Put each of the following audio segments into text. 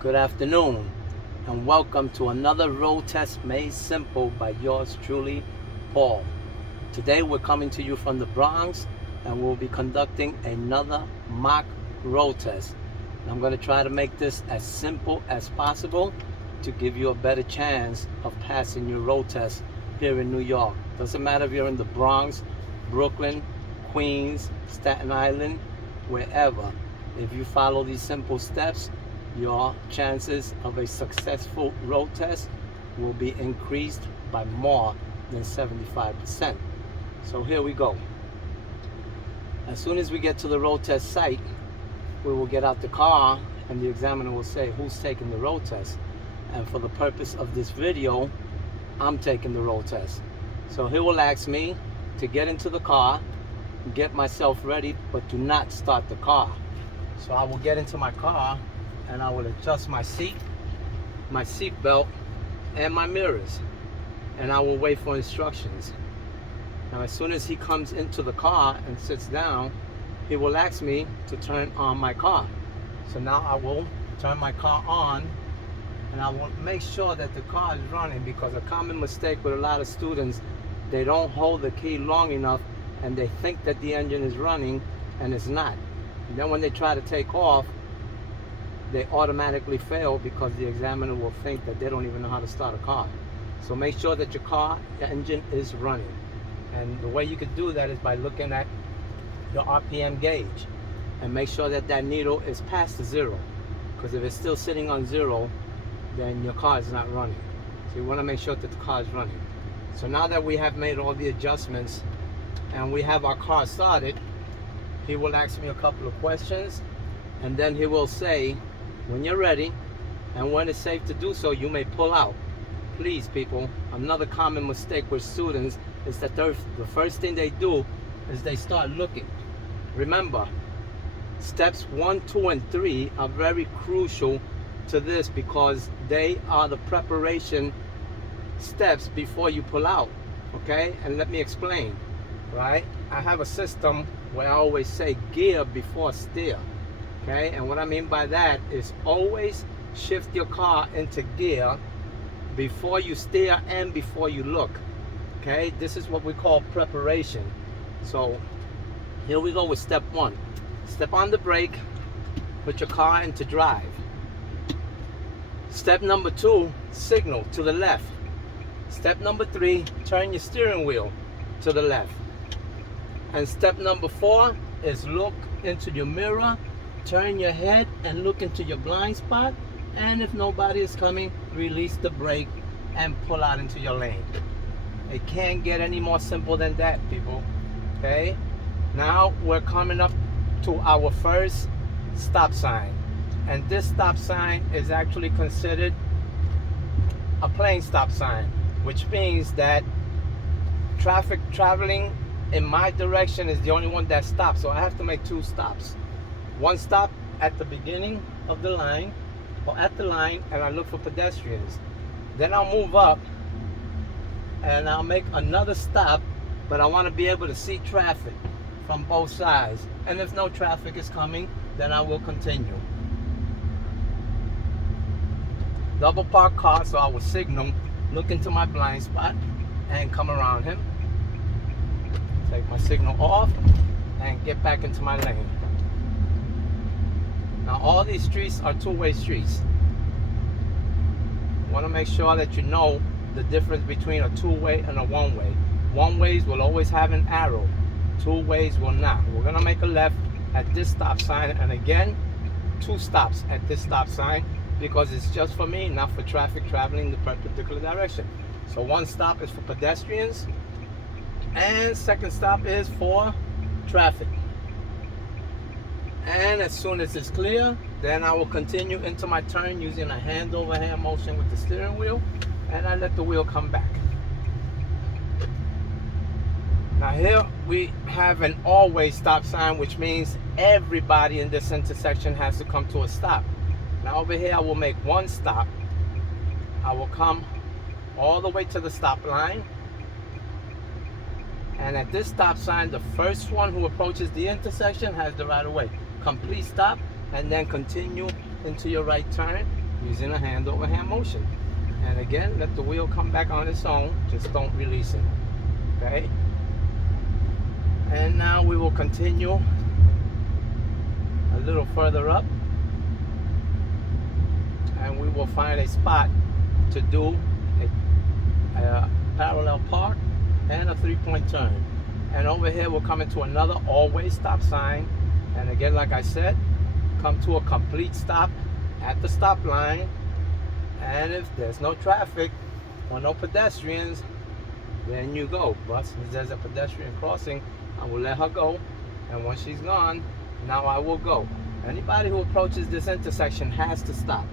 Good afternoon, and welcome to another road test made simple by yours truly, Paul. Today we're coming to you from the Bronx, and we'll be conducting another mock road test. And I'm going to try to make this as simple as possible to give you a better chance of passing your road test here in New York. Doesn't matter if you're in the Bronx, Brooklyn, Queens, Staten Island, wherever. If you follow these simple steps, your chances of a successful road test will be increased by more than 75%. So here we go. As soon as we get to the road test site, we will get out the car and the examiner will say who's taking the road test. And for the purpose of this video, I'm taking the road test. So he will ask me to get into the car, get myself ready, but do not start the car. So I will get into my car and I will adjust my seat belt, and my mirrors. And I will wait for instructions. Now, as soon as he comes into the car and sits down, he will ask me to turn on my car. So now I will turn my car on, and I will make sure that the car is running, because a common mistake with a lot of students, they don't hold the key long enough and they think that the engine is running and it's not. And then when they try to take off, they automatically fail because the examiner will think that they don't even know how to start a car. So make sure that your engine is running. And the way you could do that is by looking at your RPM gauge and make sure that that needle is past the zero. Because if it's still sitting on zero, then your car is not running. So you want to make sure that the car is running. So now that we have made all the adjustments and we have our car started, he will ask me a couple of questions, and then he will say, when you're ready and when it's safe to do so, you may pull out. Please, people, another common mistake with students is that the first thing they do is they start looking. Remember, steps 1, 2, and 3 are very crucial to this because they are the preparation steps before you pull out. Okay, and let me explain. Right, I have a system where I always say gear before steer. Okay, and what I mean by that is always shift your car into gear before you steer and before you look. Okay, this is what we call preparation. So here we go with step 1. Step on the brake, put your car into drive. Step number 2, signal to the left. Step number 3, turn your steering wheel to the left. And step number 4 is look into your mirror, turn your head and look into your blind spot, and if nobody is coming, release the brake and pull out into your lane. It can't get any more simple than that, people. Okay, now we're coming up to our first stop sign, and this stop sign is actually considered a plain stop sign, which means that traffic traveling in my direction is the only one that stops. So I have to make 2 stops. One stop at the beginning of the line, or at the line, and I look for pedestrians. Then I'll move up and I'll make another stop, but I want to be able to see traffic from both sides. And if no traffic is coming, then I will continue. Double park car, so I will signal, look into my blind spot and come around him. Take my signal off and get back into my lane. Now all these streets are 2-way streets. You want to make sure that you know the difference between a 2-way and a 1-way. 1-ways will always have an arrow. 2-ways will not. We're going to make a left at this stop sign, and again 2 stops at this stop sign because it's just for me, not for traffic traveling the perpendicular direction. So 1 stop is for pedestrians and 2nd stop is for traffic. And as soon as it's clear, then I will continue into my turn using a hand over hand motion with the steering wheel, and I let the wheel come back. Now here we have an always stop sign, which means everybody in this intersection has to come to a stop. Now over here I will make 1 stop. I will come all the way to the stop line, and at this stop sign, the first one who approaches the intersection has the right of way. Complete stop, and then continue into your right turn using a hand over hand motion. And again, let the wheel come back on its own, just don't release it. Okay? And now we will continue a little further up, and we will find a spot to do a parallel park and a 3-point turn. And over here we're coming to another always stop sign, and again, like I said, come to a complete stop at the stop line. And if there's no traffic or no pedestrians, then you go. But since there's a pedestrian crossing, I will let her go, and once she's gone, now I will go. Anybody who approaches this intersection has to stop.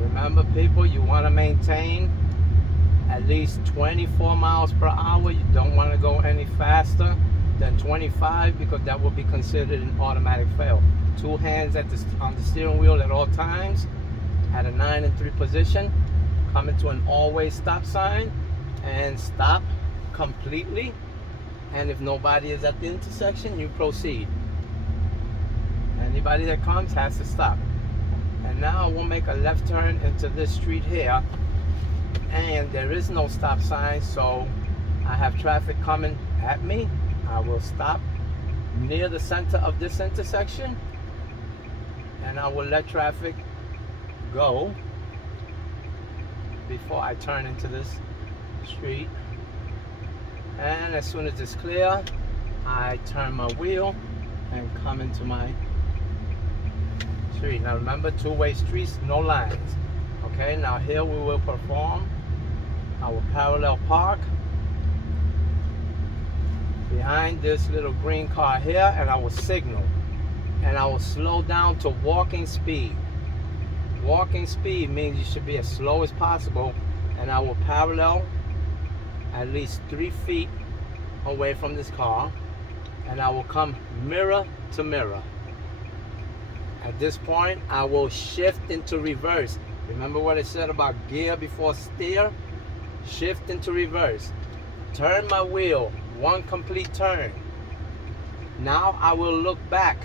Remember, people, you want to maintain at least 24 miles per hour. You don't want to go any faster than 25, because that will be considered an automatic fail. 2 hands on the steering wheel at all times, at a 9 and 3 position. Come into an always stop sign and stop completely. And if nobody is at the intersection, you proceed. Anybody that comes has to stop. And now we'll make a left turn into this street here, and there is no stop sign, so I have traffic coming at me. I will stop near the center of this intersection, and I will let traffic go before I turn into this street. And as soon as it's clear, I turn my wheel and come into my street. Now remember, 2-way streets, no lines. Okay, now here we will perform our parallel park behind this little green car here, and I will signal, and I will slow down to walking speed. Walking speed means you should be as slow as possible, and I will parallel at least 3 feet away from this car, and I will come mirror to mirror. At this point, I will shift into reverse. Remember what I said about gear before steer? Shift into reverse. Turn my wheel, 1 complete turn. Now I will look back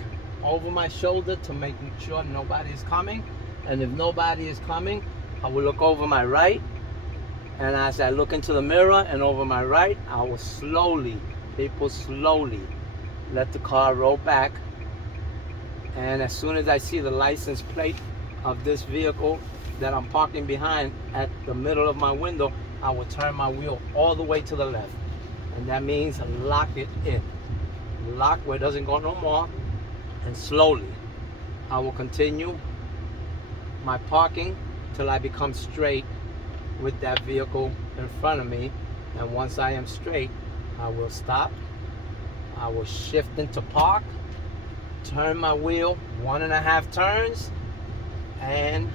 over my shoulder to make sure nobody is coming. And if nobody is coming, I will look over my right. And as I look into the mirror and over my right, I will slowly, people, slowly let the car roll back. And as soon as I see the license plate of this vehicle that I'm parking behind at the middle of my window, I will turn my wheel all the way to the left. And that means lock it in. Lock where it doesn't go no more. And slowly, I will continue my parking till I become straight with that vehicle in front of me. And once I am straight, I will stop. I will shift into park, turn my wheel 1.5 turns, and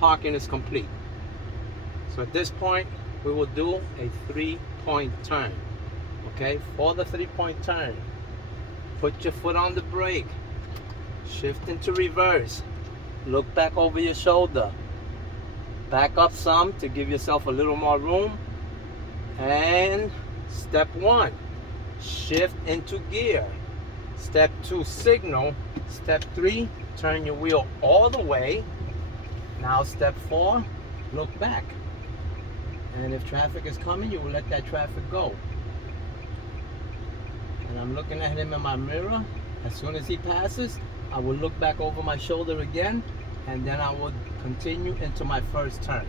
parking is complete. So at this point, we will do a 3-point turn. Okay, for the 3-point turn, put your foot on the brake, shift into reverse, look back over your shoulder, back up some to give yourself a little more room, and step 1, shift into gear. Step 2, signal. Step 3, turn your wheel all the way. Now step 4, look back. And if traffic is coming, you will let that traffic go. And I'm looking at him in my mirror. As soon as he passes, I will look back over my shoulder again, and then I will continue into my first turn.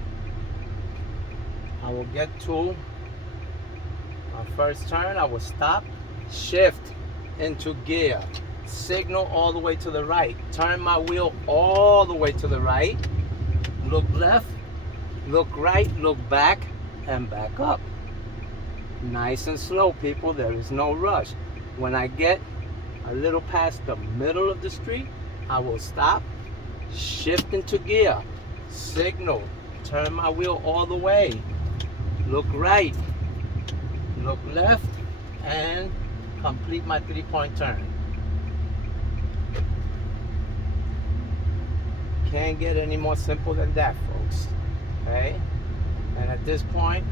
I will get to my first turn. I will stop, shift into gear, signal all the way to the right, turn my wheel all the way to the right, look left, look right, look back, and back up. Nice and slow, people. There is no rush. When I get a little past the middle of the street, I will stop, shift into gear, signal, turn my wheel all the way, look right, look left, and complete my 3-point turn. Can't get any more simple than that, folks. Okay? And at this point,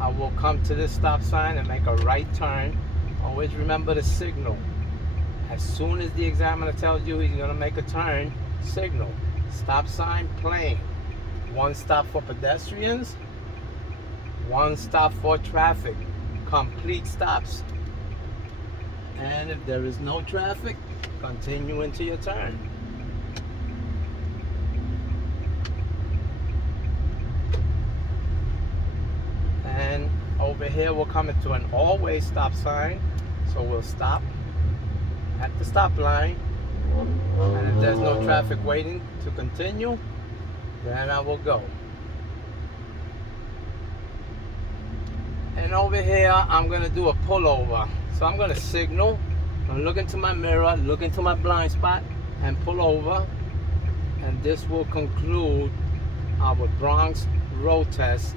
I will come to this stop sign and make a right turn. Always remember the signal. As soon as the examiner tells you he's going to make a turn, signal. Stop sign playing. One stop for pedestrians, one stop for traffic. Complete stops. And if there is no traffic, continue into your turn. And over here we're coming to an all-way stop sign. So we'll stop at the stop line. And if there's no traffic waiting to continue, then I will go. And over here, I'm gonna do a pullover. So I'm gonna signal, and look into my mirror, look into my blind spot, and pull over. And this will conclude our Bronx road test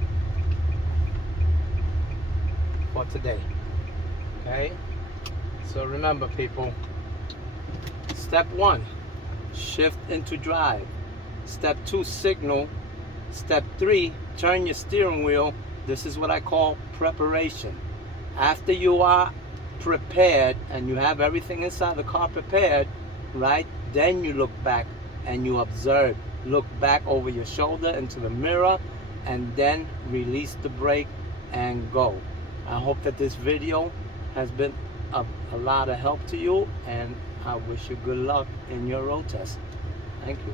for today. Okay? So remember, people, step 1, shift into drive. Step 2, signal. Step 3, turn your steering wheel. This is what I call preparation. After you are prepared and you have everything inside the car prepared, right, then you look back and you observe. Look back over your shoulder into the mirror and then release the brake and go. I hope that this video has been a lot of help to you, and I wish you good luck in your road test. Thank you.